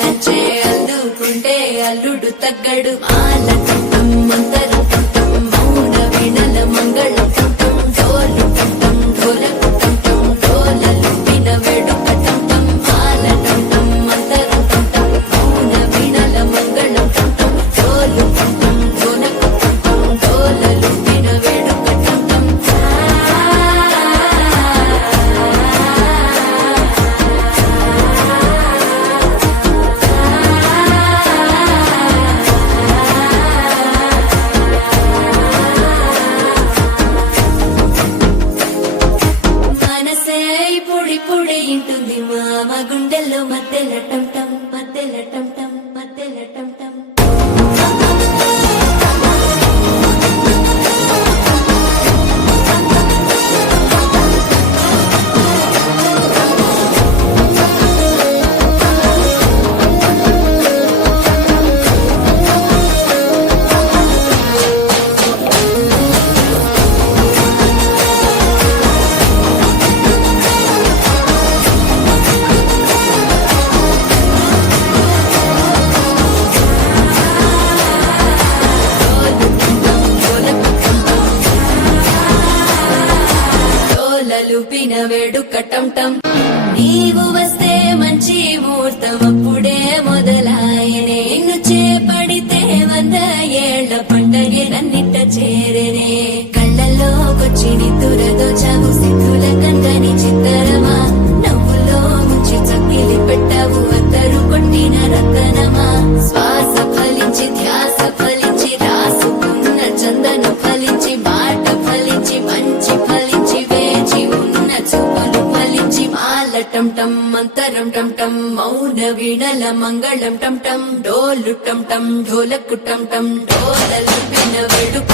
అంచే అందుకుంటే అల్లుడు తగ్గడు మాల టంటం మంతరం టంటం మౌన వీణల మంగళం టంటం డోలు టంటం ఢోలకు టంటం డోలలు విన వేడుక టంటం మాల టంటం మంతరం టంటం మౌన వీణల మంగళం టంటం డోలు టంటం ఢోలకు టంటం డోలలు విన వేడుక టంటం మనసే పొడి పొడి ఇంటుంది మామ గుండెల్లో మధ్యల టంటం మధ్యల టంటం మధ్యల టంటం పిన వేడుక టంటం నీవు వస్తే మంచి ముహూర్తం అప్పుడే మొదలాయనే నిన్ను చేపడితే 100 ఏళ్ల పండగే నన్నిట్ట చేరేనే కళ్ళల్లోకొచ్చి నిద్దురదోచావు సిద్ధుల కందని చిత్తరమా నవ్వులో ముంచి చక్కిలి పెట్టావు అత్తరు కొట్టిన రతనమా శ్వాస ఫలించి ధ్యాస ఫలించి రాసుకున్న చందను ఫలించి మాట ఫలించి మంచి ఫలించి వేచి ఉన్న చూపులు ఫలించి మాల టంటం మంతరం టంటం మౌన వీణల మంగళం టంటం డోలు టంటం ఢోలకు టంటం డోలలు విన వేడుక